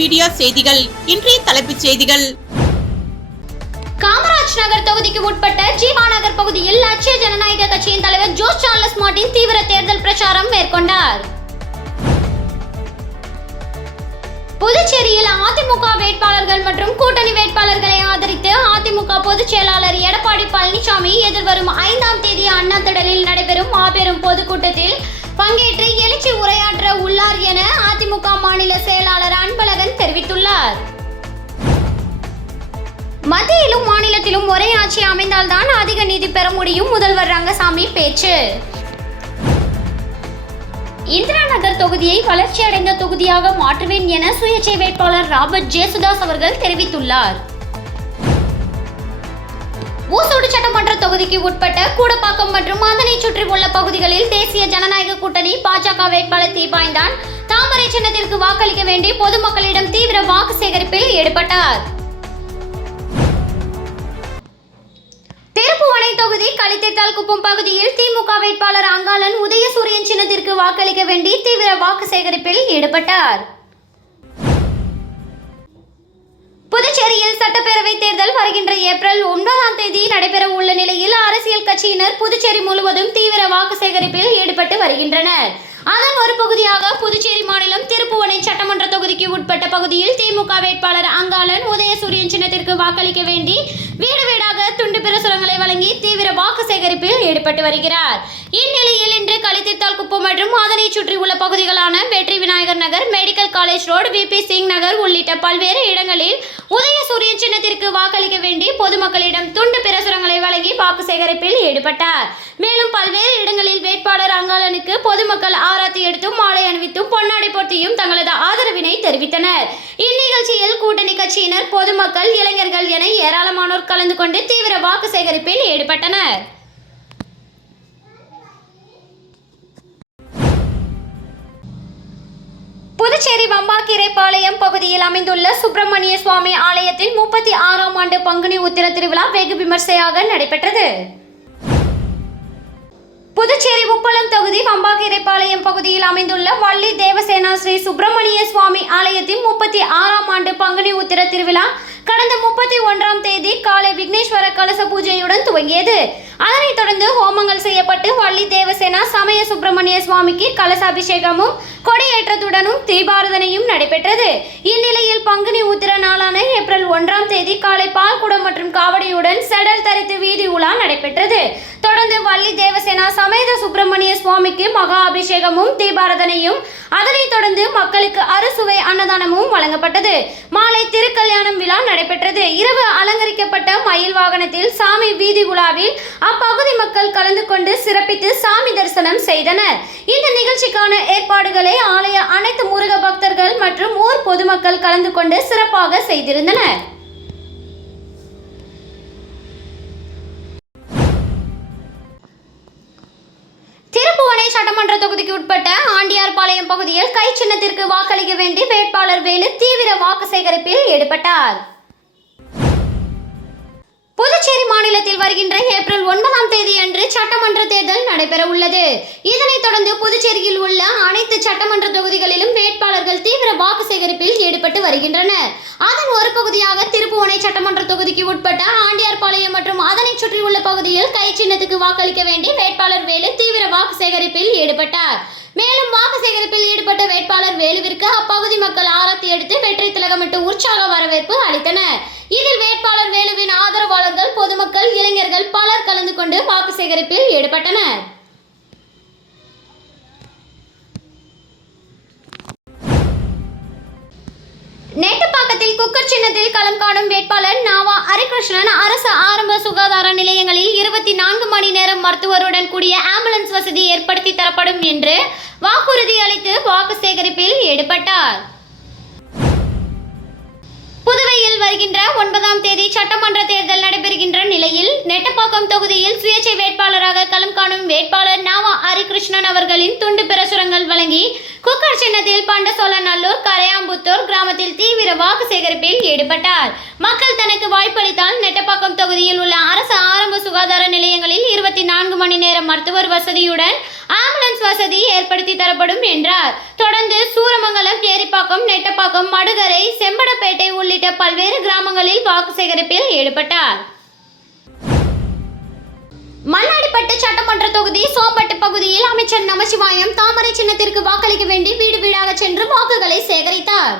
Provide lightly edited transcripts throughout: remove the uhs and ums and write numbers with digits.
Media செய்திகள். இன்றைய தலைப்புச் செய்திகள். காமராஜ் நகர் தொகுதிக்கு உட்பட்ட ஜீவா நகர் பகுதியில் லட்சிய ஜனநாயக கட்சியின் தலைவர் ஜோஸ் சார்லஸ் மார்ட்டின் தீவிர தேர்தல் பிரச்சாரம் மேற்கொண்டார். புதுச்சேரியில் அதிமுக வேட்பாளர்கள் மற்றும் கூட்டணி வேட்பாளர்களை ஆதரித்து அதிமுக பொதுச் செயலாளர் எடப்பாடி பழனிசாமி எதிர்வரும் 5ஆம் தேதி அண்ணா திடலில் நடைபெறும் மாபெரும் பொதுக்கூட்டத்தில் பங்கேற்று எழுச்சி உரையாற்ற உள்ளார் என அதிமுக மாநில செயலாளர் அன்பழகன் தெரிவித்துள்ளார். மத்தியிலும் மாநிலத்திலும் ஒரே ஆட்சி அமைந்தால்தான் அதிக நிதி பெற முடியும், முதல்வர் ரங்கசாமி பேச்சு. இந்திரா நகர் தொகுதியை வளர்ச்சியடைந்த தொகுதியாக மாற்றுவேன் என சுயேட்சை வேட்பாளர் ராபர்ட் ஜேசுதாஸ் அவர்கள் தெரிவித்துள்ளார். ஊசோடு சட்டமன்ற தொகுதிக்கு உட்பட்ட கூடப்பாக்கம் மற்றும் அதனை சுற்றி உள்ள பகுதிகளில் தேசிய ஜனநாயக கூட்டணி பாஜக வேட்பாளர் தீபாய்ந்தான் தாமரை சின்னத்திற்கு வாக்களிக்க வேண்டி பொதுமக்களிடம் தீவிர வாக்கு சேகரிப்பில் ஈடுபட்டார். திருப்புவனை தொகுதி களித்தேத்தால் குப்பம் பகுதியில் திமுக வேட்பாளர் அங்காளன் உதயசூரியன் சின்னத்திற்கு வாக்களிக்க வேண்டி தீவிர வாக்கு சேகரிப்பில் ஈடுபட்டார். புதுச்சேரியில் சட்டப்பேரவை தேர்தல் வருகின்ற ஏப்ரல் 9ஆம் தேதி நடைபெற உள்ள நிலையில் அரசியல் கட்சியினர் புதுச்சேரி முழுவதும் தீவிர வாக்கு சேகரிப்பில் ஈடுபட்டு வருகின்றனர். அதன் ஒரு பகுதியாக புதுச்சேரி மாநிலம் திருப்புவனை சட்டமன்ற தொகுதிக்கு உட்பட்ட பகுதியில் திமுக வேட்பாளர் அங்காளன் உதயசூரியன் சின்னத்திற்கு வாக்களிக்க வேண்டி வீடு வீடாக துண்டு பிரசுரங்களை வழங்கி தீவிர வாக்கு சேகரிப்பில் ஈடுபட்டு வருகிறார். இந்நிலையில் இன்று களித்தேத்தால் குப்பம் மற்றும் அதனை சுற்றி உள்ள பகுதிகளான Vetri Vinayagar Nagar, medical college road, VP Singh Nagar உள்ளிட்ட பல்வேறு இடங்களில் உதயசூரியன் சின்னத்திற்கு வாக்களிக்க வேண்டி பொதுமக்களிடம் துண்டு பிரசுரங்களை வழங்கி வாக்கு சேகரிப்பில் ஈடுபட்டார். மேலும் பல்வேறு இடங்களில் வேட்பாளர் அங்காளனுக்கு பொதுமக்கள் ஆராத்தி எடுத்தும் மாலை அணிவித்தும் பொன்னாடை போர்த்தியும் தங்களது ஆதரவினை தெரிவித்தனர். இந்நிகழ்ச்சியில் கூட்டணி கட்சியினர், பொதுமக்கள், இளைஞர்கள் என ஏராளமானோர் கலந்து கொண்டு தீவிர வாக்கு சேகரிப்பில் ஈடுபட்டனர். புதுச்சேரி வம்பாக்கீரைப்பாளையம் பகுதியில் அமைந்துள்ள சுப்பிரமணிய சுவாமி ஆலயத்தில் 36ஆம் ஆண்டு பங்குனி உத்திர திருவிழா வெகு விமர்சையாக நடைபெற்றது. புதுச்சேரி உப்பளம் தொகுதி வம்பாக்கீரைப்பாளையம் பகுதியில் அமைந்துள்ள வள்ளி தேவசேனா ஸ்ரீ சுப்பிரமணிய சுவாமி ஆலயத்தின் 36ஆம் ஆண்டு பங்குனி உத்திர திருவிழா கடந்த 31ஆம் தேதி காலை விக்னேஸ்வர கலச பூஜையுடன் துவங்கியது. அதனைத் தொடர்ந்து ஹோமங்கள் செய்யப்பட்டு வள்ளி தேவசேனா சமய சுப்பிரமணிய சுவாமிக்கு கலசாபிஷேகமும் கொடியேற்றத்துடனும் தீபாரதனையும் நடைபெற்றது. இந்நிலையில் பங்குனி உத்திர நாளான ஏப்ரல் 1ஆம் தேதி காலை பால்குடம் மற்றும் காவடியுடன் செடல் தரித்து வீதி உலா நடைபெற்றது. தொடர்ந்து வள்ளி தேவசேனா சமேத சுப்பிரமணிய சுவாமிக்கு மகா அபிஷேகமும் தீபாரதனையும், அதனைத் தொடர்ந்து மக்களுக்கு அறுசுவை அன்னதானமும் வழங்கப்பட்டது. மாலை திருக்கல்யாணம் விழா நடைபெற்றது. இரவு அலங்கரிக்கப்பட்ட மயில் வாகனத்தில் சாமி வீதி உலாவில் அப்பகுதி மக்கள் கலந்து கொண்டு சிறப்பித்து சாமி தரிசனம் செய்தனர். இந்த நிகழ்ச்சிக்கான ஏற்பாடுகளை ஆலய அனைத்து முருக பக்தர்கள் மற்றும் ஊர் பொதுமக்கள் கலந்து கொண்டு சிறப்பாக செய்திருந்தனர். திருப்புவனை சட்டமன்ற தொகுதிக்கு உட்பட்ட ஆண்டியார்பாளையம் பகுதியில் கை சின்னத்திற்கு வாக்களிக்க வேண்டி வேட்பாளர் வேலு தீவிர வாக்கு சேகரிப்பில் ஈடுபட்டார். புதுச்சேரி மாநிலத்தில் வருகின்ற ஏப்ரல் 9ஆம் தேதி அன்று சட்டமன்ற தேர்தல் நடைபெற உள்ளது. இதனைத் தொடர்ந்து புதுச்சேரியில் உள்ள அனைத்து சட்டமன்ற தொகுதிகளிலும் வேட்பாளர்கள் தீவிர வாக்கு சேகரிப்பில் ஈடுபட்டு வருகின்றனர். அதன் ஒரு பகுதியாக திருப்புவனை சட்டமன்ற தொகுதிக்கு உட்பட்ட ஆண்டியார்பாளையம் மற்றும் அதனை சுற்றி உள்ள பகுதியில் கை சின்னத்துக்கு வாக்களிக்க வேண்டி வேட்பாளர் வேலு தீவிர வாக்கு சேகரிப்பில் ஈடுபட்டார். மேலும் வாக்கு சேகரிப்பில் ஈடுபட்ட வேட்பாளர் வேலுவிற்கு அப்பகுதி மக்கள் ஆரத்தி எடுத்து வெற்றி திலகமிட்டு உற்சாக வரவேற்பு அளித்தனர். இதில் வேட்பாளர் வேலுவின் ஆதரவாளர்கள், பொதுமக்கள், இளைஞர்கள் பலர் கலந்து கொண்டு வாக்கு சேகரிப்பில் ஈடுபட்டனர். நேட்டுப்பாக்கத்தில் குக்கர் சின்னத்தில் களம் காணும் வேட்பாளர் நாவா ஹரிகிருஷ்ணன் அரசு ஆரம்ப சுகாதார நிலையங்களில் 24 மணி நேரம் மருத்துவருடன் கூடிய ஆம்புலன்ஸ் வசதி ஏற்படுத்தி தரப்படும் என்று வாக்குறுதி அளித்து வாக்கு சேகரிப்பில் ஈடுபட்டார். புதுவையில் வருகின்ற 9ஆம் தேதி சட்டமன்ற தேர்தல் நடைபெறுகின்ற நிலையில் நெட்டப்பாக்கம் தொகுதியில் சுயேட்சை வேட்பாளராக களம் காணும் வேட்பாளர் நாவா ஹரிகிருஷ்ணன் அவர்களின் துண்டு பிரசுரங்கள் வழங்கி குக்கர் சின்னத்தில் பண்டசோழநல்லூர், கரையாம்புத்தூர் கிராமத்தில் தீவிர வாக்கு சேகரிப்பில் ஈடுபட்டார். மக்கள் தனக்கு வாய்ப்பளித்தால் நெட்டப்பாக்கம் தொகுதியில் உள்ள அரசு ஆரம்ப சுகாதார நிலையங்களில் 24 மணி நேரம் மருத்துவர் வசதியுடன் ஆம்புலன்ஸ் வசதி ஏற்படுத்தி தரப்படும் என்றார். தொடர்ந்து சூரமங்கலம், ஏரிப்பாக்கம், நெட்டப்பாக்கம், மடுகரை, செம்படப்பேட்டை உள்ளிட்ட பல்வேறு கிராமங்களில் வாக்கு சேகரிப்பில் ஈடுபட்டார். மண்ணாடிப்பட்டு சட்டமன்ற தொகுதி சோம்பட்டு பகுதியில் அமைச்சர் நமச்சிவாயம் தாமரை சின்னத்திற்கு வாக்களிக்க வேண்டி வீடு வீடாக சென்று வாக்குகளை சேகரித்தார்.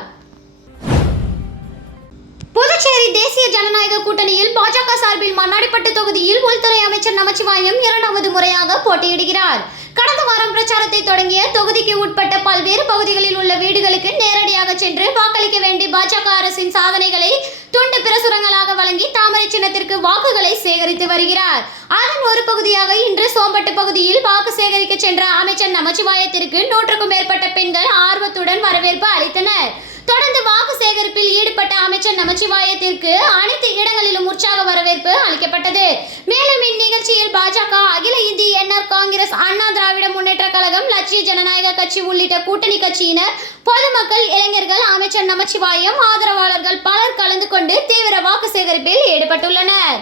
புதுச்சேரி தேசிய ஜனநாயக கூட்டணியில் பாஜக சார்பில் மண்ணாடிப்பட்டு தொகுதியில் உள்துறை அமைச்சர் நமச்சிவாயம் 2வது முறையாக போட்டியிடுகிறார். கடந்த வாரம் பிரச்சாரத்தை தொடங்கிய தொகுதிக்கு உட்பட்ட பல்வேறு பகுதிகளில் உள்ள வீடுகளுக்கு நேரடியாக சென்று வாக்களிக்க வேண்டி பாஜக அரசின் சாதனைகளை துண்டு பிரசுரங்களாக வழங்கி தாமரை சின்னத்திற்கு வாக்குகளை சேகரித்து வருகிறார். அதன் ஒரு பகுதியாக இன்று சோம்பட்டு பகுதியில் வாக்கு சேகரிக்க சென்ற அமைச்சர் நமச்சிவாயத்திற்கு 100க்கும் மேற்பட்ட பெண்கள் ஆர்வத்துடன் வரவேற்பு அளித்தனர். தொடர்ந்து வாக்கு சேகரிப்பில் ஈடுபட்ட அமைச்சர் நமச்சிவாயத்திற்கு அனைத்து இடங்களிலும் உற்சாக வரவேற்பு அளிக்கப்பட்டது. மேலும் இந்நிகழ்ச்சியில் பாஜக, அகில இந்திய என்ஆர் காங்கிரஸ், அண்ணா திராவிட முன்னேற்ற கழகம், லட்சிய ஜனநாயக கட்சி உள்ளிட்ட கூட்டணி கட்சியினர், பொதுமக்கள், இளைஞர்கள், அமைச்சர் நமச்சிவாயம் ஆதரவாளர்கள் பலர் கலந்து கொண்டு தீவிர வாக்கு சேகரிப்பில் ஈடுபட்டுள்ளனர்.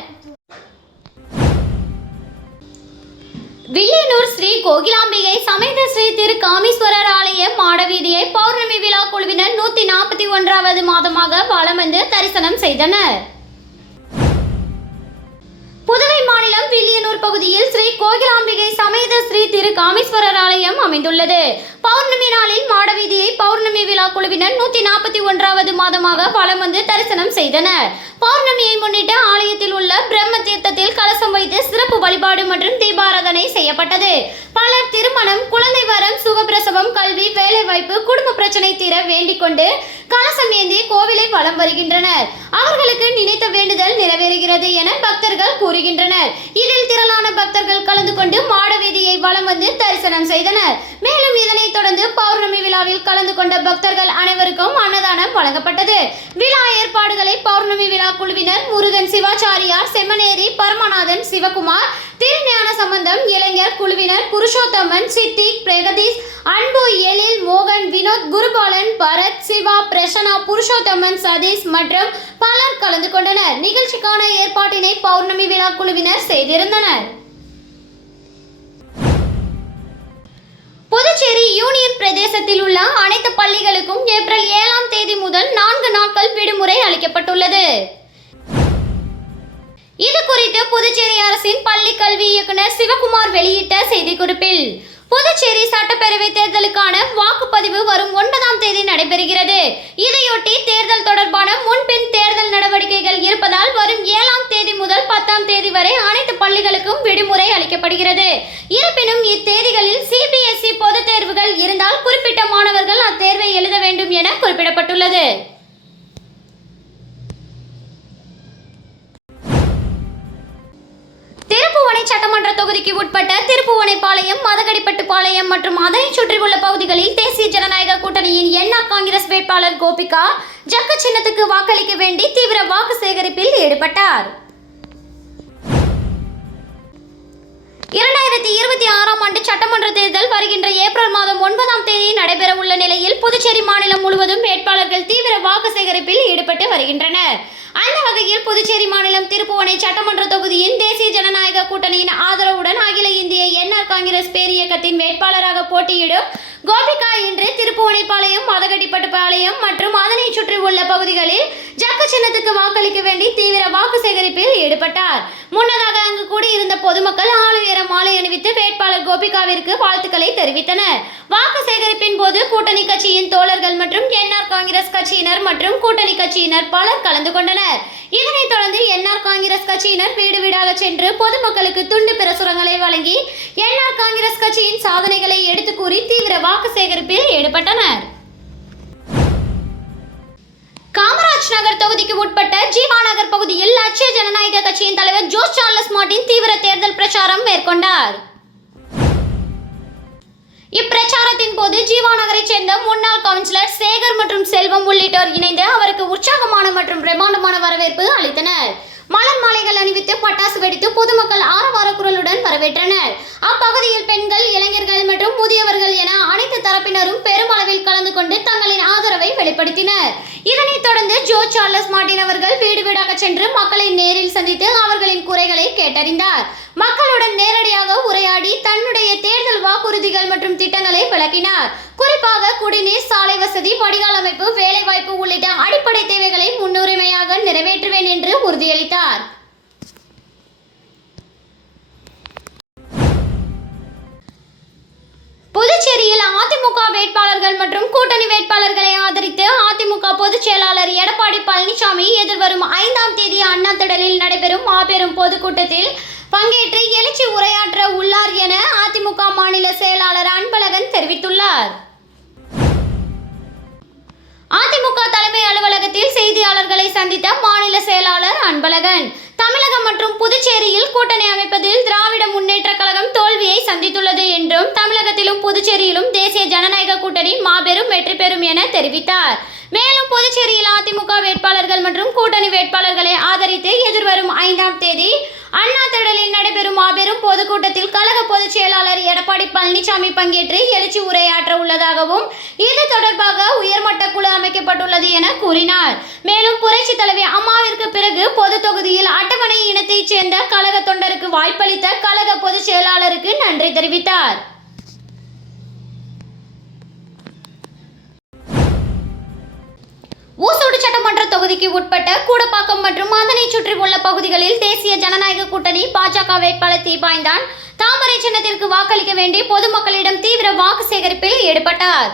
வில்லியனூர் ஸ்ரீ கோகிலாம்பிகை சமேத ஸ்ரீ திரு காமீஸ்வரர் ஆலய மாடவீதியை பௌர்ணமி விழா குழுவினர் 141வது மாதமாக வலம் வந்து தரிசனம் செய்தனர். புதுவை மாநிலம் வில்லியனூர் பகுதியில் ஸ்ரீ கோகிலாம்பிகை சமேத ஸ்ரீ திரு காமீஸ்வரர் ஆலயம் அமைந்துள்ளது. பௌர்ணமி நாளில் மாடவீதியை பௌர்ணமி விழா குழுவினர் 141வது மாதமாக வலம் வந்து தரிசனம் செய்தனர். பௌர்ணமியை முன்னிட்டு ஆலயத்தில் உள்ள பிரம்ம தீர்த்தத்தில் கலசம் வைத்து சிறப்பு வழிபாடு மற்றும் தீபாராதனை செய்யப்பட்டது. பலர் திருமணம், குழந்தை வரம், சுகப்பிரசவம், கல்வி, வேலைவாய்ப்பு, குடும்ப பிரச்சனை தீர வேண்டிக் கொண்டு கலசம் ஏந்தி கோவிலை வலம் வருகின்றனர். அவர்களுக்கு நினைத்த வேண்டுதல் நிறைவேறுகிறது என பக்தர்கள் கூறுகின்றனர். இதில் திரளான பக்தர்கள் கலந்து கொண்டு மாடவீதியை வலம் வந்து தரிசனம் செய்தனர். மேலும் இதனைத் தொடர்ந்து பௌர்ணமி விழாவில் கலந்து கொண்ட பக்தர்கள் அனைவருக்கும் அன்னதானம் வழங்கப்பட்டது. விழா ஏற்பாடுகளை பௌர்ணமி விழா குழுவினர் முருகன், சிவாச்சாரியார், செம்மனேரி, பரமநாதன், சிவகுமார், திருஞான சம்பந்தம், இளைஞர் குழுவினர், புருஷோத்தமன், சித்திக், பிரகதீஷ், அன்பு, எழில், மோகன், வினோத், குருபாலன், பரத், சிவா, பிரசன்னா, புருஷோத்தமன், சதீஷ் மற்றும் பலர் கலந்து கொண்டனர். நிகழ்ச்சிக்கான ஏற்பாட்டினை பௌர்ணமி விழா குழுவினர் செய்திருந்தனர். புதுச்சேரி யூனியன் பிரதேசத்தில் உள்ள அனைத்து பள்ளிகளுக்கும் ஏப்ரல் 7ஆம் தேதி முதல் 4 நாட்கள் விடுமுறை அளிக்கப்பட்டுள்ளது. இது குறித்து புதுச்சேரி அரசின் பள்ளி கல்வி இயக்குனர் சிவகுமார் வெளியிட்ட செய்திக்குறிப்பில், புதுச்சேரி சட்டப்பேரவை தேர்தலுக்கான வாக்குப்பதிவு வரும் 9ஆம் தேதி நடைபெறுகிறது. இதையொட்டி தேர்தல் தொடர்பான முன்பின் தேர்தல் நடவடிக்கைகள் இருப்பதால் வரும் 7ஆம் தேதி முதல் 10ஆம் தேதி வரை அனைத்து பள்ளிகளுக்கும் விடுமுறை அளிக்கப்படுகிறது. இருப்பினும் இத்தேதிகளில் சிபிஎஸ்இ பொதுத் தேர்வுகள் இருந்தால் குறிப்பிட்ட மாணவர்கள் அத்தேர்வை எழுத வேண்டும் என குறிப்பிடப்பட்டுள்ளது. திருப்புவனை சட்டமன்ற தொகுதிக்கு உட்பட்ட திருப்புவனைப்பாளையம், மதகடிப்பட்டுப்பாளையம் மற்றும் அதனை சுற்றியுள்ள பகுதிகளில் தேசிய ஜனநாயக கூட்டணியின் என்ஆர் காங்கிரஸ் வேட்பாளர் கோபிகா ஜக்கு சின்னத்துக்கு வாக்களிக்க வேண்டி தீவிர வாக்கு சேகரிப்பில் ஈடுபட்டார். 2026ஆம் ஆண்டு சட்டமன்ற தேர்தல் வருகின்ற ஏப்ரல் மாதம் 9ஆம் தேதி நடைபெற உள்ள நிலையில் புதுச்சேரி மாநிலம் முழுவதும் வேட்பாளர்கள் தீவிர வாக்கு சேகரிப்பில் ஈடுபட்டு வருகின்றனர். அந்த வகையில் புதுச்சேரி மாநிலம் திருப்புவனை சட்டமன்ற தொகுதியின் தேசிய ஜனநாயக கூட்டணியின் ஆதரவுடன் அகில இந்திய என்ஆர் காங்கிரஸ் பேரியக்கத்தின் வேட்பாளராக போட்டியிடும் கோபிகா இன்று திருப்புவனைப்பாளையம், மதகடிப்பட்டுப்பாளையம் மற்றும் அதனை சுற்றி உள்ள பகுதிகளில் ஜக்கு சின்னத்துக்கு வாக்களிக்க வேண்டி தீவிர வாக்கு சேகரிப்பில் ஈடுபட்டார். முன்னதாக அங்கு கூடியிருந்த பொதுமக்கள் ஆளுயர மாலை அணிவித்து வேட்பாளர் கோபிகாவிற்கு வாழ்த்துக்களை தெரிவித்தனர். வாக்கு சேகரிப்பின் போது கூட்டணி கட்சியின் தோழர்கள் மற்றும் என்ஆர் காங்கிரஸ் கட்சியினர் மற்றும் கூட்டணி கட்சியினர் பலர் கலந்து கொண்டனர். இதனைத் தொடர்ந்து என்ஆர் காங்கிரஸ் கட்சியினர் வீடு வீடாக சென்று பொதுமக்களுக்கு துண்டு பிரசுரங்களை வழங்கி என்ஆர் காங்கிரஸ் கட்சியின் சாதனைகளை எடுத்து கூறி தீவிர வாக்கு சேகரிப்பில் ஈடுபட்டனர். காமராஜ் நகர் தொகுதிக்கு உட்பட்ட ஜீவா நகர் பகுதியில் லட்சிய ஜனநாயக கட்சியின் தலைவர் ஜோஸ் சார்லஸ் மார்ட்டின் தீவிர தேர்தல் பிரச்சாரம் மேற்கொண்டார். இப்பிரச்சாரத்தின் போது ஜீவா நகரை சேர்ந்த முன்னாள் கவுன்சிலர் சேகர் மற்றும் செல்வம் உள்ளிட்டோர் இணைந்து அவருக்கு உற்சாகமான மற்றும் பிரம்மாண்டமான வரவேற்பு அளித்தனர். மலர் மாலைகள் அணிவித்து பட்டாசு வெடித்து பொதுமக்கள் ஆரவார குரலுடன் வரவேற்றனர். அப்பகுதியில் பெண்கள், இளைஞர்கள் மற்றும் முதியவர்கள் என அனைத்து தரப்பினரும் பெருமளவில் கலந்து கொண்டு தங்களின் ஆதரவை வெளிப்படுத்தினர். இதனைத் தொடர்ந்து ஜோஸ் சார்லஸ் மார்ட்டின் அவர்கள் வீடு வீடாக சென்று மக்களை நேரில் சந்தித்து அவர்களின் குறைகளை கேட்டறிந்தார். மக்களுடன் நேரடியாக உரையாடி தன்னுடைய தேர்தல் வாக்குறுதி வாக்குறுதிகள் மற்றும் திட்டங்களை விளக்கினார். குறிப்பாக குடிநீர், சாலை வசதி, வடிகால் அமைப்பு, வேலைவாய்ப்பு உள்ளிட்ட அடிப்படை தேவைகளை முன்னுரிமையாக நிறைவேற்றுவேன் என்று உறுதியளித்தார். புதுச்சேரியில் அதிமுக வேட்பாளர்கள் மற்றும் கூட்டணி வேட்பாளர்களை ஆதரித்து அதிமுக பொதுச் செயலாளர் எடப்பாடி பழனிசாமி எதிர்வரும் 5ஆம் தேதி அண்ணா திடலில் நடைபெறும் மாபெரும் பொதுக்கூட்டத்தில் பங்கேற்று எழுச்சி உரையாற்ற உள்ளார் என அதிமுக மாநில செயலாளர் அன்பழகன் தெரிவித்துள்ளார். அதிமுக தலைமை அலுவலகத்தில் செய்தியாளர்களை சந்தித்த மாநில செயலாளர் அன்பழகன், தமிழகம் மற்றும் புதுச்சேரியில் கூட்டணி அமைப்பதில் திராவிட முன்னேற்றக் கழகம் தோல்வியை சந்தித்துள்ளது என்றும், தமிழகத்திலும் புதுச்சேரியிலும் தேசிய ஜனநாயக கூட்டணி மாபெரும் வெற்றி பெறும் என தெரிவித்தார். மேலும் புதுச்சேரியில் அதிமுக வேட்பாளர்கள் மற்றும் கூட்டணி வேட்பாளர்களை ஆதரித்து எதிர்வரும் 5ஆம் தேதி அண்ணா திடலில் நடைபெறும் மாபெரும் பொதுக்கூட்டத்தில் கழக பொதுச் செயலாளர் எடப்பாடி பழனிசாமி பங்கேற்று எழுச்சி உரையாற்ற உள்ளதாகவும், இது தொடர்பாக உயர்மட்ட குழு அமைக்கப்பட்டுள்ளது என கூறினார். மேலும் புரட்சி தலைவி அம்மாவிற்கு பிறகு பொது தொகுதியில் அட்டவணை இனத்தைச் சேர்ந்த கழக தொண்டருக்கு வாய்ப்பளித்த கழக பொதுச் செயலாளருக்கு நன்றி தெரிவித்தார். ஊசோடு சட்டமன்ற தொகுதிக்கு உட்பட்ட கூடப்பாக்கம் மற்றும் அதனை சுற்றி உள்ள பகுதிகளில் தேசிய ஜனநாயக கூட்டணி பாஜக வேட்பாளர் தீபாய்ந்தான் தாமரை சின்னத்திற்கு வாக்களிக்க வேண்டி பொதுமக்களிடம் தீவிர வாக்கு சேகரிப்பில் ஈடுபட்டார்.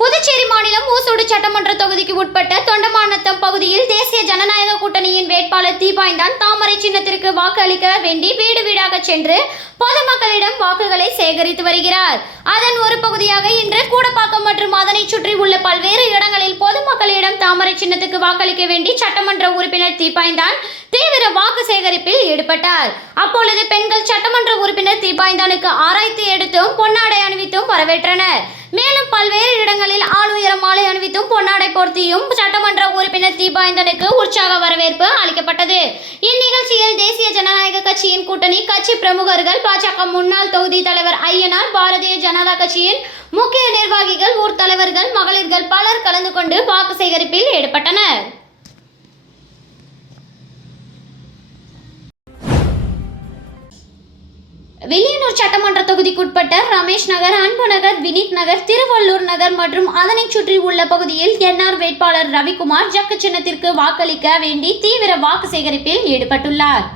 புதுச்சேரி மாநிலம் ஊசோடு சட்டமன்ற தொகுதிக்கு உட்பட்ட தொண்டமாநத்தம் பகுதியில் தேசிய ஜனநாயக கூட்டணியின் வேட்பாளர் தீபாய்ந்தான் தாமரை சின்னத்திற்கு வாக்கு அளிக்க வேண்டி வீடு வீடாக சென்று பொதுமக்களிடம் வாக்குகளை சேகரித்து வருகிறார். அதன் ஒரு பகுதியாக இன்று கூடப்பாக்கம் மற்றும் அதனை சுற்றி உள்ள பல்வேறு இடங்களில் பொதுமக்களிடம் தாமரை சின்னத்துக்கு வாக்களிக்க வேண்டி சட்டமன்ற உறுப்பினர் தீபாய்ந்தான் தீவிர வாக்கு சேகரிப்பில் ஈடுபட்டார். அப்பொழுது பெண்கள் சட்டமன்ற உறுப்பினர் தீபாய்ந்தானுக்கு ஆராய்ச்சி எடுத்தும் பொன்னாடை அணிவித்தும் வரவேற்றனர். மேலும் பல்வேறு இடங்களில் ஆளுயர மாலை அணிவித்தும் பொன்னாடை போர்த்தியும் சட்டமன்ற உறுப்பினர் தீபாய்ந்தனுக்கு உற்சாக வரவேற்பு அளிக்கப்பட்டது. இந்நிகழ்ச்சியில் தேசிய ஜனநாயக கட்சியின் கூட்டணி கட்சி பிரமுகர்கள், பாஜக முன்னாள் தொகுதி தலைவர் ஐயனார், பாரதிய ஜனதா கட்சியின் முக்கிய நிர்வாகிகள், ஊர் தலைவர்கள், மகளிர்கள் பலர் கலந்து கொண்டு வாக்கு சேகரிப்பில் ஈடுபட்டனர். வில்லியனூர் சட்டமன்ற தொகுதிக்குட்பட்ட ரமேஷ் நகர், அன்பு நகர், வினித் நகர், திருவள்ளூர் நகர் மற்றும் அதனை சுற்றி உள்ள பகுதியில் என்ஆர் வேட்பாளர் ரவிக்குமார் ஜக்கு சின்னத்திற்கு வாக்களிக்க வேண்டி தீவிர வாக்கு சேகரிப்பில் ஈடுபட்டுள்ளார்.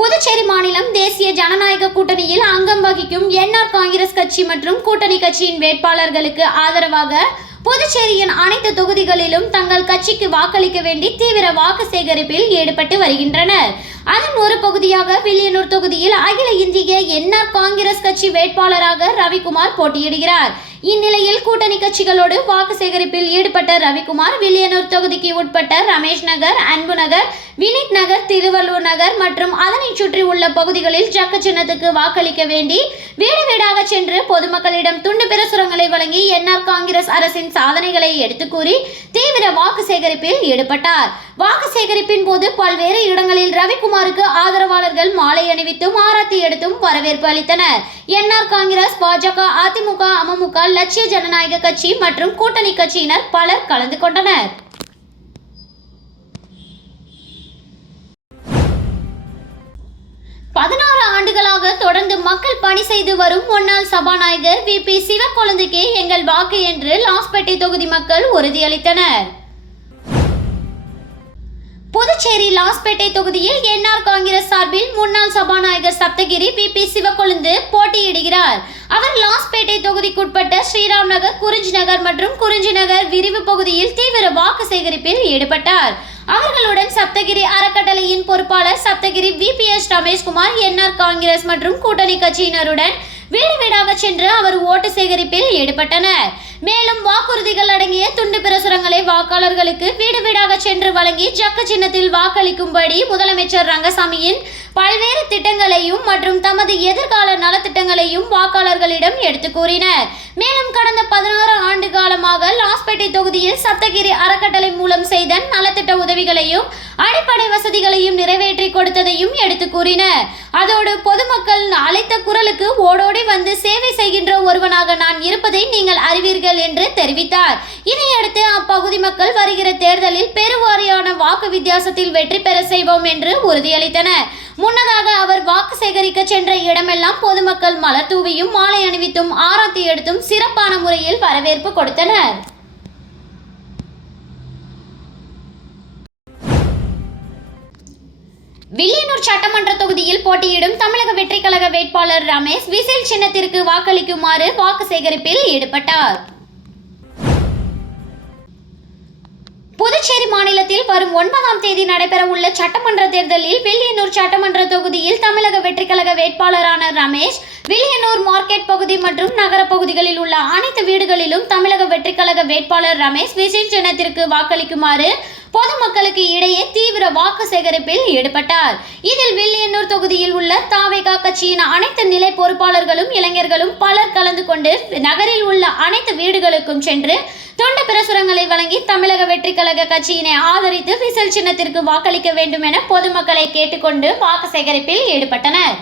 புதுச்சேரி மாநிலம் தேசிய ஜனநாயக கூட்டணியில் அங்கம் வகிக்கும் என்ஆர் காங்கிரஸ் கட்சி மற்றும் கூட்டணி கட்சியின் வேட்பாளர்களுக்கு ஆதரவாக புதுச்சேரியின் அனைத்து தொகுதிகளிலும் தங்கள் கட்சிக்கு வாக்களிக்க வேண்டி தீவிர வாக்கு சேகரிப்பில் ஈடுபட்டு வருகின்றனர். அதன் ஒரு பகுதியாக வில்லியனூர் தொகுதியில் அகில இந்திய என்ஆர் காங்கிரஸ் கட்சி வேட்பாளராக ரவிக்குமார் போட்டியிடுகிறார். இந்நிலையில் கூட்டணி கட்சிகளோடு வாக்கு சேகரிப்பில் ஈடுபட்ட ரவிக்குமார் வில்லியனூர் தொகுதிக்கு உட்பட்ட ரமேஷ் நகர், அன்பு நகர், வினித் நகர், திருவள்ளூர் நகர் மற்றும் அதனை சுற்றி உள்ள பகுதிகளில் ஜக்கு சின்னத்துக்கு வாக்களிக்க வேண்டி வீடு வீடாக சென்று பொதுமக்களிடம் துண்டு பிரசுரங்களை வழங்கி என்ஆர் காங்கிரஸ் அரசின் சாதனைகளை எடுத்து கூறி தீவிர வாக்கு சேகரிப்பில் ஈடுபட்டார். வாக்கு சேகரிப்பின் போது பல்வேறு இடங்களில் ரவிக்குமாருக்கு ஆதரவாளர்கள் மாலை அணிவித்தும் ஆரத்தி எடுத்தும் வரவேற்பு அளித்தனர். என்ஆர் காங்கிரஸ், பாஜக, அதிமுக, அமமுக, லட்சிய ஜனநாயக கட்சி மற்றும் கூட்டணி கட்சியினர் பலர் கலந்து கொண்டனர். ஆண்டுகளாக தொடர்ந்து மக்கள் பணி செய்து வரும் முன்னாள் சபாநாயகர் VP சிவக்கொழுந்துக்கே எங்கள் வாக்கு என்று லாஸ்பேட்டை தொகுதி மக்கள் உறுதியளித்தனர். புதுச்சேரி லாஸ்பேட்டை தொகுதியில் என்ஆர் காங்கிரஸ் சார்பில் முன்னாள் சபாநாயகர் சப்தகிரி VP சிவக்கொழுந்து போட்டியிடுகிறார். அவர் லாஸ்பேட்டை தொகுதிக்குட்பட்ட ஸ்ரீராம் நகர், குறிஞ்சி நகர் மற்றும் குறிஞ்சி நகர் விரிவு பகுதியில் தீவிர வாக்கு சேகரிப்பில் ஈடுபட்டார். அவர்களுடன் சப்தகிரி அறக்கட்டளையின் பொறுப்பாளர் சப்தகிரி VPS ரமேஷ்குமார் என்ஆர் காங்கிரஸ் மற்றும் கூட்டணி கட்சியினருடன் வீடு வீடாக சென்று அவர் ஓட்டு சேகரிப்பில் ஈடுபட்டனர். மேலும் வாக்குறுதிகள் அடங்கிய துண்டு பிரசுரங்களை வாக்காளர்களுக்கு வீடு வீடாக சென்று வழங்கி ஜக்கு சின்னத்தில் வாக்களிக்கும்படி முதலமைச்சர் ரங்கசாமியின் பல்வேறு திட்டங்களையும் மற்றும் தமது எதிர்கால நலத்திட்டங்களையும் வாக்காளர்களிடம் எடுத்து கூறினர். மேலும் கடந்த 16 ஆண்டு காலமாக லாஸ்பேட்டை தொகுதியில் சப்தகிரி அறக்கட்டளை மூலம் செய்த நலத்திட்ட உதவிகளையும் அடிப்படை வசதிகளையும் நிறைவேற்றி கொடுத்ததையும் எடுத்து கூறினர். அதோடு பொதுமக்கள் அழைத்த குரலுக்கு ஓடோடி வந்து சேவை செய்கின்ற ஒருவனாக நான் இருப்பதை நீங்கள் அறிவீர்கள் என்று தெரிவித்தார். இதையடுத்து அப்பகுதி மக்கள் வருகிற தேர்தலில் பெருவாரியான வாக்கு வித்தியாசத்தில் வெற்றி பெற செய்வோம் என்று உறுதியளித்தனர். முன்னதாக அவர் வாக்கு சேகரிக்க சென்ற இடமெல்லாம் பொதுமக்கள் மலர் தூவியும் மாலை அணிவித்தும் ஆரத்தி எடுத்தும் சிறப்பான முறையில் வரவேற்பு கொடுத்தனர். வில்லியனூர் சட்டமன்ற தொகுதியில் போட்டியிடும் தமிழக வெற்றிக் கழக வேட்பாளர் ரமேஷ் விசில் சின்னத்திற்கு வாக்களிக்குமாறு வாக்கு சேகரிப்பில் ஈடுபட்டார். புதுச்சேரி மாநிலத்தில் வரும் 9ஆம் தேதி நடைபெறவுள்ள சட்டமன்ற தேர்தலில் வில்லியனூர் சட்டமன்ற தொகுதியில் தமிழக வெற்றிக் கழக வேட்பாளரான ரமேஷ் வில்லியனூர் மார்க்கெட் பகுதி மற்றும் நகர பகுதிகளில் உள்ள அனைத்து வீடுகளிலும் தமிழக வெற்றிக் கழக வேட்பாளர் ரமேஷ் விசில் சின்னத்திற்கு வாக்களிக்குமாறு பொதுமக்களுக்கு இடையே தீவிர வாக்கு சேகரிப்பில் ஈடுபட்டார். இதில் வில்லியனூர் தொகுதியில் உள்ள தாவேகா கட்சியின் அனைத்து நிலை பொறுப்பாளர்களும் இளைஞர்களும் பலர் கலந்து கொண்டு நகரில் உள்ள அனைத்து வீடுகளுக்கும் சென்று துண்டு பிரசுரங்களை வழங்கி தமிழக வெற்றிக் கழக கட்சியினை ஆதரித்து விசில் சின்னத்திற்கு வாக்களிக்க வேண்டும் என பொதுமக்களை கேட்டுக்கொண்டு வாக்கு சேகரிப்பில் ஈடுபட்டனர்.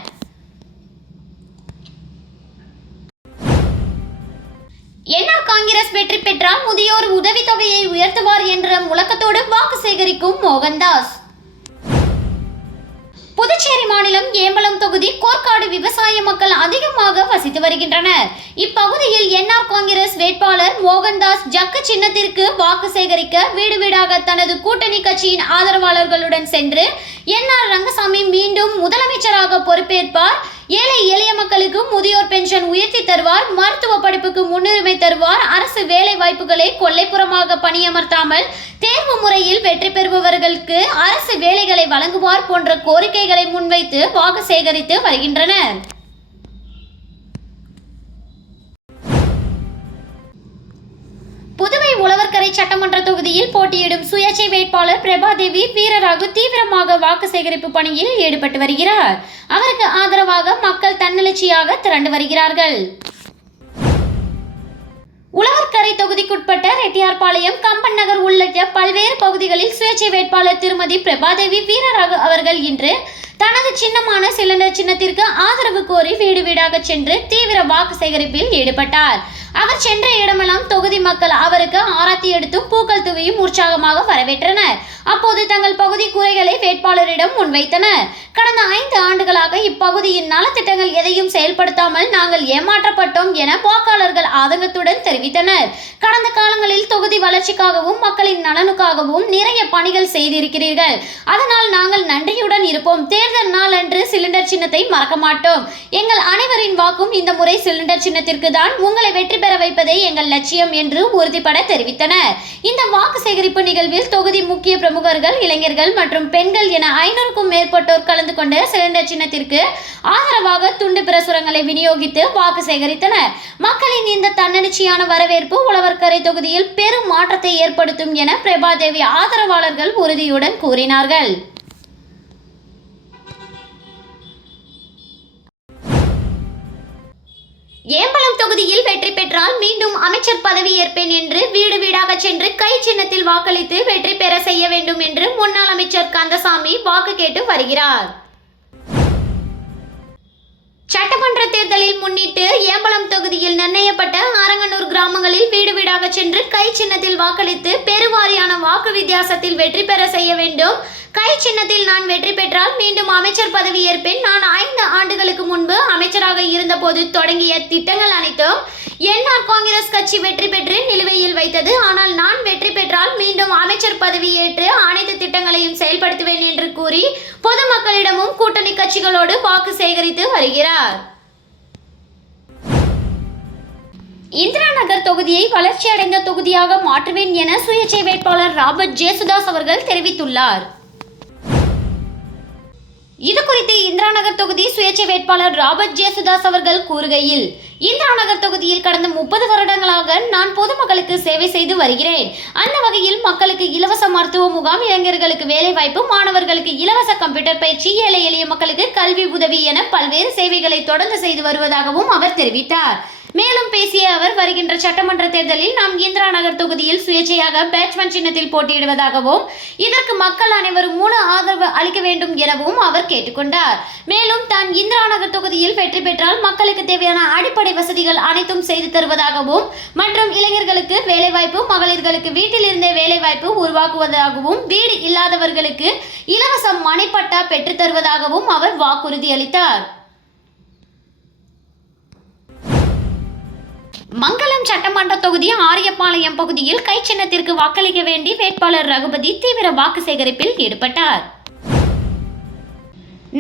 என்ஆர் காங்கிரஸ் வெற்றி பெற்றால் முதியோர் உதவித்தொகையை உயர்த்துவார் என்ற முழக்கத்தோடு வாக்கு சேகரிக்கும் மோகன்தாஸ். புதுச்சேரி மாநிலம் ஏம்பலம் தொகுதி கோர்க்காடு விவசாய மக்கள் அதிகமாக வசித்து வருகின்றனர். இப்பகுதியில் என்ஆர் காங்கிரஸ் வேட்பாளர் மோகன்தாஸ் ஜக்கு சின்னத்திற்கு வாக்கு சேகரிக்க வீடு வீடாக தனது கூட்டணி கட்சியின் ஆதரவாளர்களுடன் சென்று என்ஆர் ரங்கசாமி மீண்டும் முதலமைச்சராக பொறுப்பேற்பார், ஏழை எளிய மக்களுக்கு முதியோர் பென்ஷன் உயர்த்தி தருவார், மருத்துவ படிப்புக்கு முன்னுரிமை தருவார், அரசு வேலை வாய்ப்புகளை கொல்லைப்புறமாக பணியமர்த்தாமல் தேர்வு முறையில் வெற்றி பெறுபவர்களுக்கு அரசு வேலைகளை வழங்குவார் போன்ற கோரிக்கைகளை முன்வைத்து வாக்கு சேகரித்து வருகின்றனர். புதுவை உழவர்கரை சட்டமன்ற தொகுதியில் போட்டியிடும் சுயேட்சை வேட்பாளர் பிரபாதேவி வீரராகு தீவிரமாக வாக்கு சேகரிப்பு பணியில் ஈடுபட்டு வருகிறார். அவருக்கு ஆதரவாக மக்கள் தன்னெழுச்சியாக திரண்டு வருகிறார்கள். உழவர்கரை தொகுதிக்குட்பட்ட ரெட்டியார்பாளையம், கம்பன் நகர் உள்ளிட்ட பல்வேறு பகுதிகளில் சுயேட்சை வேட்பாளர் திருமதி பிரபாதேவி வீரராகு அவர்கள் இன்று தனது சின்னமான சிலிண்டர் சின்னத்திற்கு ஆதரவு கோரி வீடு வீடாக சென்று தீவிர வாக்கு சேகரிப்பில் ஈடுபட்டார். அவர் சென்ற இடமெல்லாம் தொகுதி மக்கள் அவருக்கு ஆரத்தி எடுத்தும் பூக்கள் தூவியும் உற்சாகமாக வரவேற்றனர். அப்போது தங்கள் பகுதி குறைகளை வேட்பாளரிடம் முன்வைத்தனர். கடந்த 5 ஆண்டுகளாக இப்பகுதியின் நலத்திட்டங்கள் எதையும் செயல்படுத்தாமல் நாங்கள் ஏமாற்றப்பட்டோம் என வாக்காளர்கள் ஆதங்கத்துடன் தெரிவித்தனர். கடந்த காலங்களில் தொகுதி வளர்ச்சிக்காகவும் மக்களின் நலனுக்காகவும் நிறைய பணிகள் செய்திருக்கிறீர்கள். அதனால் நாங்கள் நன்றியுடன் இருப்போம். தேர்தல் நாள் அன்று சிலிண்டர் சின்னத்தை மறக்க மாட்டோம். எங்கள் அனைவரின் வாக்கும் இந்த முறை சிலிண்டர் சின்னத்திற்கு தான். உங்களை வெற்றி பெற வைப்பதே எங்கள் லட்சியம் என்று உறுதிபட தெரிவித்தனர். இந்த வாக்கு சேகரிப்பு நிகழ்வில் தொகுதி முக்கிய பிரமுகர்கள், இளைஞர்கள் மற்றும் பெண்கள் என 500க்கும் மேற்பட்டோர் கலந்து கொண்டு சிலிண்டர் சின்னத்திற்கு ஆதரவாக துண்டு பிரசுரங்களை விநியோகித்து வாக்கு சேகரித்தனர். மக்களின் இந்த தன்னெழுச்சியான வரவேற்பு உழவர்கரை தொகுதியில் பெரும் மாற்றத்தை ஏற்படுத்தும் என பிரபாதேவி ஆதரவாளர்கள் உறுதியுடன் கூறினார்கள். ஏம்பலம் தொகுதியில் வெற்றி பெற்றால் மீண்டும் அமைச்சர் பதவி ஏற்பேன் என்று வீடு வீடாக சென்று கை சின்னத்தில் வாக்களித்து வெற்றி பெற செய்ய வேண்டும் என்று முன்னாள் அமைச்சர் கந்தசாமி வாக்கு கேட்டு வருகிறார். சட்டமன்ற தேர்தலில் முன்னிட்டு ஏம்பலம் தொகுதியில் நிர்ணயிக்கப்பட்ட அரங்கனூர் கிராமங்களில் வீடு வீடாக சென்று கை சின்னத்தில் வாக்களித்து பெருவாரியான வாக்கு வித்தியாசத்தில் வெற்றி பெற செய்ய வேண்டும். கை சின்னத்தில் நான் வெற்றி பெற்றால் மீண்டும் அமைச்சர் பதவி ஏற்பேன். நான் 5 ஆண்டுகளுக்கு முன்பு அமைச்சராக இருந்தபோது தொடங்கிய திட்டங்கள் அனைத்தும் என்ஆர் காங்கிரஸ் கட்சி வெற்றி பெற்று நிலுவையில் வைத்தது. ஆனால் நான் வெற்றி பெற்றால் மீண்டும் அமைச்சர் பதவி ஏற்று அனைத்து திட்டங்களையும் செயல்படுத்துவேன் என்று கூறி பொதுமக்களிடமும் கூட்டணி கட்சிகளோடு வாக்கு சேகரித்து வருகிறார். இந்திரா நகர் தொகுதியை வளர்ச்சியடைந்த தொகுதியாக மாற்றுவேன் என சுயேட்சை வேட்பாளர் ராபர்ட் ஜேசுதாஸ் அவர்கள் தெரிவித்துள்ளார். இது குறித்து இந்திரா நகர் தொகுதி சுயேட்சை வேட்பாளர் ராபர்ட் ஜேசுதாஸ் அவர்கள் கூறுகையில், இந்திரா நகர் தொகுதியில் கடந்த 30 வருடங்களாக நான் பொதுமக்களுக்கு சேவை செய்து வருகிறேன். அந்த வகையில் மக்களுக்கு இலவச மருத்துவ முகாம், இளைஞர்களுக்கு வேலைவாய்ப்பு, மாணவர்களுக்கு இலவச கம்ப்யூட்டர் பயிற்சி, ஏழை எளிய மக்களுக்கு கல்வி உதவி என பல்வேறு சேவைகளை தொடர்ந்து செய்து வருவதாகவும் அவர் தெரிவித்தார். மேலும் பேசிய அவர், வருகின்ற சட்டமன்ற தேர்தலில் நாம் இந்திரா நகர் தொகுதியில் சுயேட்சையாக பேட்ஸ்மேன் சின்னத்தில் போட்டியிடுவதாகவும் இதற்கு மக்கள் அனைவரும் முழு ஆதரவு அளிக்க வேண்டும் எனவும் அவர் கேட்டுக்கொண்டார். மேலும் தான் இந்திரா நகர் தொகுதியில் வெற்றி பெற்றால் மக்களுக்கு தேவையான அடிப்படை வசதிகள் அனைத்தும் செய்து தருவதாகவும் மற்றும் இளைஞர்களுக்கு வேலைவாய்ப்பு, மகளிர்களுக்கு வீட்டில் இருந்தே வேலைவாய்ப்பு உருவாக்குவதாகவும் வீடு இல்லாதவர்களுக்கு இலவச மனைப்பட்டா பெற்றுத் தருவதாகவும் அவர் வாக்குறுதி அளித்தார். மங்களம் சட்டமன்ற தொகுதி ஆரியபாளையம் பகுதியில் கை சின்னத்திற்கு வாக்களிக்க வேண்டி வேட்பாளர் ரகுபதி தீவிர வாக்கு சேகரிப்பில் ஈடுபட்டார்.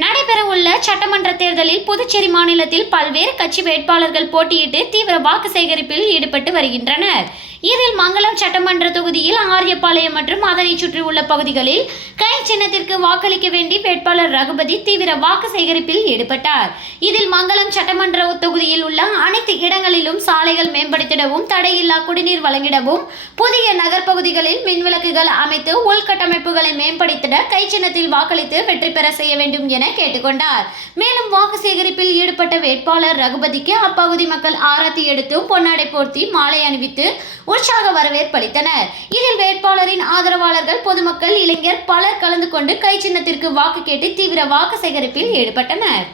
நடைபெறவுள்ள சட்டமன்ற தேர்தலில் புதுச்சேரி மாநிலத்தில் பல்வேறு கட்சி வேட்பாளர்கள் போட்டியிட்டு தீவிர வாக்கு சேகரிப்பில் ஈடுபட்டு வருகின்றனர். இதில் மங்களம் சட்டமன்ற தொகுதியில் ஆரியபாளையம் மற்றும் அதனை சுற்றியுள்ள பகுதிகளில் கை சின்னத்திற்கு வாக்களிக்க வேண்டி வேட்பாளர் ரகுபதி தீவிர வாக்கு சேகரிப்பில் ஈடுபட்டார். இதில் மங்களம் சட்டமன்ற தொகுதியில் உள்ள அனைத்து இடங்களிலும் சாலைகள் மேம்படுத்திடவும், தடையில்லா குடிநீர் வழங்கிடவும், புதிய நகர்பகுதிகளில் மின்விளக்குகள் அமைத்து உள்கட்டமைப்புகளை மேம்படுத்திட கை சின்னத்தில் வாக்களித்து வெற்றி பெற செய்ய வேண்டும் என கேட்டுக்கொண்டார். மேலும் வாக்கு சேகரிப்பில் ஈடுபட்ட வேட்பாளர் ரகுபதிக்கு அப்பகுதி மக்கள் ஆரத்தி எடுத்து பொன்னாடை போர்த்தி மாலை அணிவித்து உற்சாக வரவேற்பளித்தனர். இதில் வேட்பாளரின் ஆதரவாளர்கள், பொதுமக்கள், இளைஞர் பலர் கலந்து கொண்டு கை சின்னத்திற்கு வாக்கு கேட்டு தீவிர வாக்கு சேகரிப்பில் ஈடுபட்டனர்.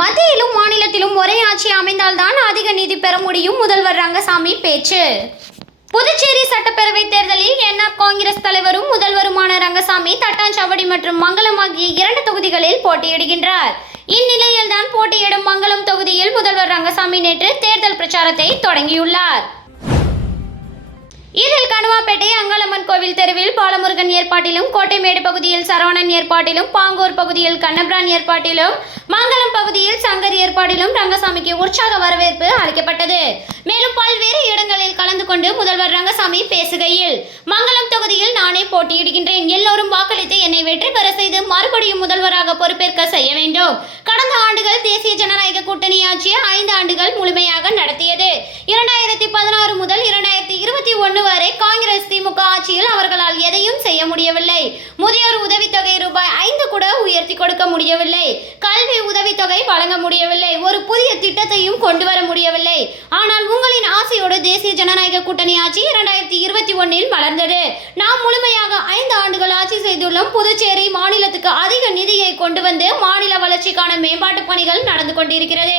மத்தியிலும் மாநிலத்திலும் ஒரே ஆட்சி அமைந்தால்தான் அதிக நிதி பெற முடியும், முதல்வர் ரங்கசாமி பேச்சு. புதுச்சேரி சட்டப்பேரவை தேர்தலில் என்ஆர் காங்கிரஸ் தலைவரும் முதல்வருமான ரங்கசாமி தட்டாஞ்சாவடி மற்றும் மங்களம் ஆகிய 2 தொகுதிகளில் போட்டியிடுகின்றார். இந்நிலையில்தான் போட்டியிடும் மங்களம் தொகுதியில் முதல்வர் ரங்கசாமி நேற்று தேர்தல் பிரச்சாரத்தை தொடங்கியுள்ளார். இதில் கணுவாப்பேட்டை அங்காளம்மன் கோவில் தெருவில் பாலமுருகன் ஏற்பாட்டிலும், கோட்டைமேடு பகுதியில் சரவணன் ஏற்பாட்டிலும், பாங்கூர் பகுதியில் கண்ணபிரான் ஏற்பாட்டிலும், மங்களம் பகுதியில் சங்கர் ஏற்பாட்டிலும் ரங்கசாமிக்கு உற்சாக வரவேற்பு அளிக்கப்பட்டது. மேலும் பல்வேறு இடங்களில் கலந்து கொண்டு முதல்வர் ரங்கசாமி பேசுகையில், மங்களம் தொகுதியில் நானே போட்டியிடுகின்றேன், எல்லோரும் வாக்களித்து என்னை வெற்றி பெற செய்து மறுபடியும் முதல்வராக பொறுப்பேற்க செய்ய வேண்டும். கடந்த ஆண்டுகள் தேசிய ஜனநாயக கூட்டணி ஆட்சியை 5 ஆண்டுகள் முழுமையாக நடத்தியது. 2016 முதல் 2021 வரை காங்கிரஸ் திமுக ஆட்சியில் அவர்களால் எதையும் செய்ய முடியவில்லை. முதியோர் உதவித்தொகை ரூபாய் 5 கூட உயர்த்தி கொடுக்க முடியவில்லை. கல்வி உதவித்தொகை வழங்க முடியவில்லை. ஒரு புதிய திட்டத்தையும் கொண்டு வர முடியவில்லை. ஆனால் உங்களின் ஆசையோடு தேசிய ஜனநாயக கூட்டணி ஆட்சி 2021 மலர்ந்தது. நாம் முழுமையாக 5 ஆண்டுகள் ஆட்சி செய்துள்ளோம். புதுச்சேரி மாநிலத்துக்கு அதிக நிதியை கொண்டு வந்து மாநில வளர்ச்சிக்கான மேம்பாட்டு பணிகள் நடந்து கொண்டிருக்கிறது.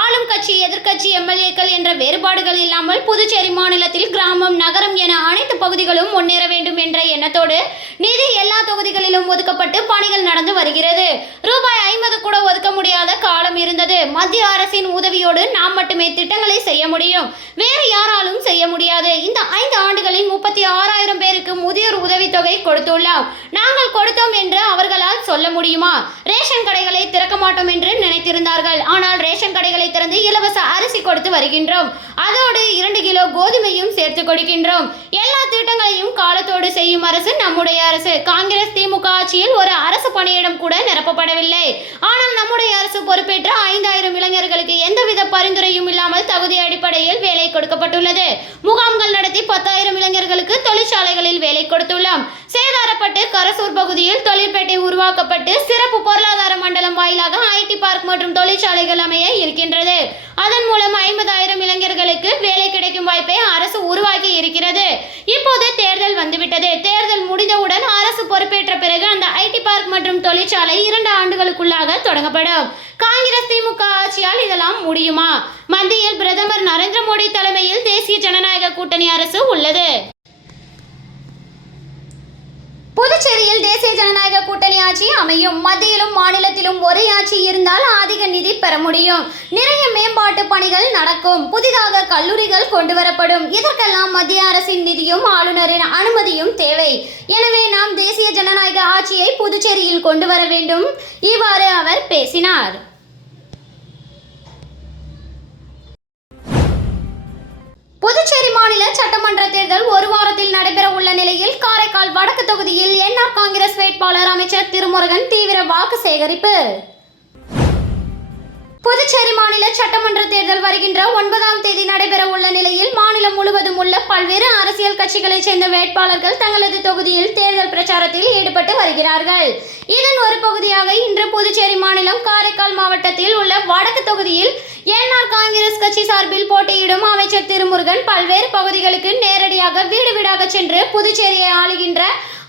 ஆளும் கட்சி, எதிர்க்கட்சி, எம்எல்ஏக்கள் என்ற வேறுபாடுகள் இல்லாமல் புதுச்சேரி மாநிலத்தில் கிராமம், நகரம் என அனைத்து பகுதிகளும் முன்னேற வேண்டும் என்ற எண்ணத்தோடு நிதி எல்லா தொகுதிகளிலும் ஒதுக்கப்பட்டு பணிகள் நடந்து வருகிறது. ரூபாய் 50 கூட ஒதுக்க முடியாத காலம் இருந்தது. மத்திய அரசின் உதவியோடு நாம் மட்டுமே திட்டங்களை செய்ய முடியும், வேறு யாராலும் செய்ய முடியாது. இந்த 5 ஆண்டுகளில் 36,000 பேருக்கு முதியோர் உதவித்தொகை கொடுத்துள்ளோம். நாங்கள் கொடுத்தோம் என்று அவர்களால் சொல்ல முடியுமா? ரேஷன் கடைகளை திறக்க மாட்டோம் என்று நினைத்திருந்தார்கள். ஆனால் ரேஷன் கடைகளை திறந்து இலவச அரிசி கொடுத்து வருகின்றோம். அதோடு 2 கிலோ கோதுமையும் சேர்த்து கொடுக்கின்றோம். எல்லா திட்டங்களையும் காலத்தோடு செய்யும் அரசு நம்முடைய அரசு. காங்கிரஸ் திமுக ஆட்சியில் ஒரு அரசு பணியிடம் கூட நிரப்பப்படவில்லை. ஆனால் நம்முடைய அரசு பொறுப்பேற்ற 5,000 இளைஞர்களுக்கு எந்தவித பரிந்துரையும் இல்லாமல் தகுதி அடிப்படையில் வேலை கொடுக்கப்பட்டுள்ளது. முகாம்கள் நடத்தி 10,000 இளைஞர்களுக்கு தொழிற்சாலைகளில் வேலை கொடுத்துள்ளோம். சேதாரப்பட்டு கரசூர் பகுதியில் தொழிற்பேட்டை உருவாக்கப்பட்டு சிறப்பு பொருளாதார மண்டலம் வாயிலாக ஐடி பார்க் மற்றும் தொழிற்சாலைகள் அமைய இருக்கின்றது. அதன் மூலம் 50,000 இளைஞர்களுக்கு வேலை கிடைக்கும் வாய்ப்பை அரசு உருவாக்கி இருக்கிறது. இப்போது தேர்தல் வந்துவிட்டது. தேர்தல் முடிந்தவுடன் அரசு பொறுப்பேற்ற பிறகு அந்த ஐடி பார்க் மற்றும் தொழிற்சாலை 2 ஆண்டுகளுக்குள்ளாக தொடங்கப்படும். காங்கிரஸ் திமுக ஆட்சியால் இதெல்லாம் முடியுமா? மத்தியில் பிரதமர் நரேந்திர மோடி தலைமையில் தேசிய ஜனநாயக கூட்டணி அரசு உள்ளது. புதுச்சேரியில் தேசிய ஜனநாயக கூட்டணி ஆட்சி அமையும். மத்தியிலும் மாநிலத்திலும் ஒரே ஆட்சி இருந்தால் அதிக நிதி பெற முடியும். நிறைய மேம்பாட்டு பணிகள் நடக்கும். புதிதாக கல்லூரிகள் கொண்டு வரப்படும். இதற்கெல்லாம் மத்திய அரசின் நிதியும் ஆளுநரின் அனுமதியும் தேவை. எனவே நாம் தேசிய ஜனநாயக ஆட்சியை புதுச்சேரியில் கொண்டு வர வேண்டும். இவ்வாறு அவர் பேசினார். புதுச்சேரி மாநில சட்டமன்ற தேர்தல் ஒரு வாரத்தில் நடைபெற உள்ள நிலையில் காரைக்கால் வடக்கு தொகுதியில் என்ஆர் காங்கிரஸ் வேட்பாளர் அமைச்சர் திருமுருகன் தீவிர வாக்கு சேகரிப்பு. புதுச்சேரி மாநில சட்டமன்ற தேர்தல் வருகின்ற 9ஆம் தேதி நடைபெற உள்ள நிலையில் மாநிலம் முழுவதும் உள்ள பல்வேறு அரசியல் கட்சிகளைச் சேர்ந்த வேட்பாளர்கள் தங்களது தொகுதியில் தேர்தல் பிரச்சாரத்தில் ஈடுபட்டு வருகிறார்கள். இதன் ஒரு பகுதியாக இன்று புதுச்சேரி மாநிலம் காரைக்கால் மாவட்டத்தில் உள்ள வடக்கு தொகுதியில் என்ஆர் காங்கிரஸ் கட்சி சார்பில் போட்டியிடும் அமைச்சர் திருமுருகன் பல்வேறு பகுதிகளுக்கு நேரடியாக வீடு வீடாக சென்று புதுச்சேரியை ஆளுகின்ற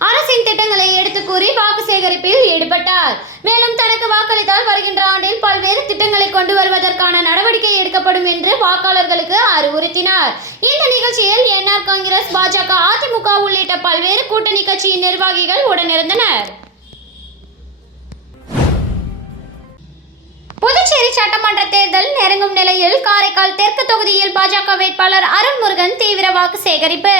அரசின் திட்டங்களை எடுத்து கூறி வாக்கு சேகரிப்பில் ஈடுபட்டார். மேலும் தனக்கு வாக்களித்தால் வருகின்ற ஆண்டில் பல்வேறு திட்டங்களை கொண்டு வருவதற்கான நடவடிக்கை எடுக்கப்படும் என்று வாக்காளர்களுக்கு அறிவுறுத்தினார். இந்த நிகழ்ச்சியில் என்ஆர் காங்கிரஸ், பாஜக, அதிமுக உள்ளிட்ட பல்வேறு கூட்டணி கட்சியின் நிர்வாகிகள் உடனிருந்தனர். புதுச்சேரி சட்டமன்ற தேர்தல் நெருங்கும் நிலையில் காரைக்கால் தெற்கு தொகுதியில் பாஜக வேட்பாளர் அருள்முருகன் தீவிர வாக்கு சேகரிப்பு.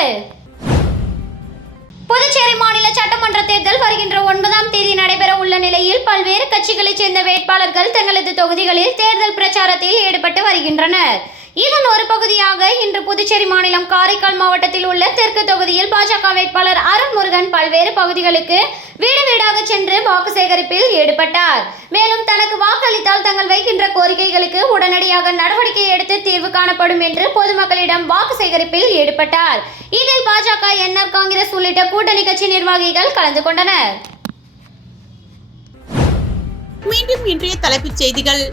புதுச்சேரி மாநில சட்டமன்ற தேர்தல் வருகின்ற 9ஆம் தேதி நடைபெற உள்ள நிலையில் பல்வேறு கட்சிகளைச் சேர்ந்த வேட்பாளர்கள் தங்களது தொகுதிகளில் தேர்தல் பிரச்சாரத்தில் ஈடுபட்டு வருகின்றனர். இதன் ஒரு பகுதியாக இன்று புதுச்சேரி மாநிலம் காரைக்கால் மாவட்டத்தில் உள்ள தெற்கு தொகுதியில் பாஜக வேட்பாளர் அருள்முருகன் பல்வேறு பகுதிகளுக்கு வீடு வீடாக சென்று வாக்கு சேகரிப்பில் ஈடுபட்டார். மேலும் தனக்கு வாக்களித்தால் தங்கள் வைக்கின்ற கோரிக்கைகளுக்கு உடனடியாக நடவடிக்கை எடுத்து தீர்வு காணப்படும் என்று பொதுமக்களிடம் வாக்கு சேகரிப்பில் ஈடுபட்டார். இதில் பாஜக, என்ஆர் காங்கிரஸ் உள்ளிட்ட கூட்டணி கட்சி நிர்வாகிகள் கலந்து கொண்டனர். மீண்டும் இன்றைய தலைப்புச் செய்திகள்.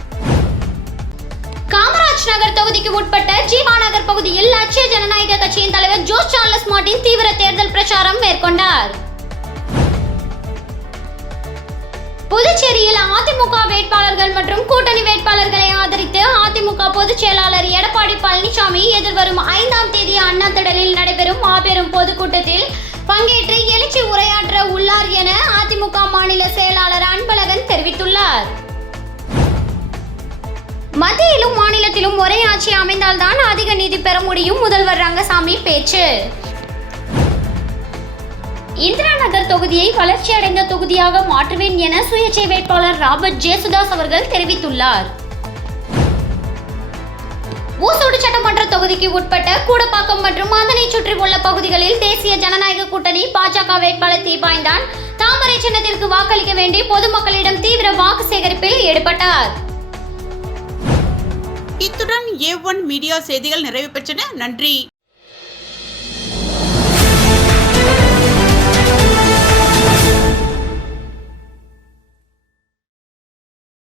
காமராஜ் நகர் தொகுதிக்கு உட்பட்ட ஜீவா நகர் பகுதியில் லட்சிய ஜனநாயக கட்சியின் தலைவர் ஜோஸ் சார்லஸ் மார்ட்டின் தீவிர தேர்தல் பிரச்சாரம் மேற்கொண்டார். புதுச்சேரியில் அதிமுக வேட்பாளர்கள் மற்றும் கூட்டணி வேட்பாளர்களை ஆதரித்து அதிமுக பொதுச் செயலாளர் எடப்பாடி பழனிசாமி எதிர்வரும் 5ஆம் தேதி அண்ணா திடலில் நடைபெறும் மாபெரும் பொதுக்கூட்டத்தில் பங்கேற்று எழுச்சி உரையாற்ற உள்ளார் என அதிமுக மாநில செயலாளர் அன்பழகன் தெரிவித்துள்ளார். மத்தியிலும் மாநிலத்திலும் ஒரே ஆட்சி அமைந்தால்தான் அதிக நிதி பெற முடியும், முதல்வர் ரங்கசாமி பேச்சு. இந்திரா நகர் தொகுதியை வளர்ச்சியடைந்த தொகுதியாக மாற்றுவேன் என சுயேட்சை வேட்பாளர் ராபர்ட் ஜேசுதாஸ் அவர்கள் தெரிவித்துள்ளார். ஊசோடு சட்டமன்ற தொகுதிக்கு உட்பட்ட கூடப்பாக்கம் மற்றும் அதனை சுற்றி உள்ள பகுதிகளில் தேசிய ஜனநாயக கூட்டணி பாஜக வேட்பாளர் தீபாய்ந்தான் தாமரை சின்னத்திற்கு வாக்களிக்க வேண்டி பொதுமக்களிடம் தீவிர வாக்கு சேகரிப்பில் ஈடுபட்டார். இத்துடன் A1 மீடியா செய்திகள் நிறைவு பெற்றன. நன்றி.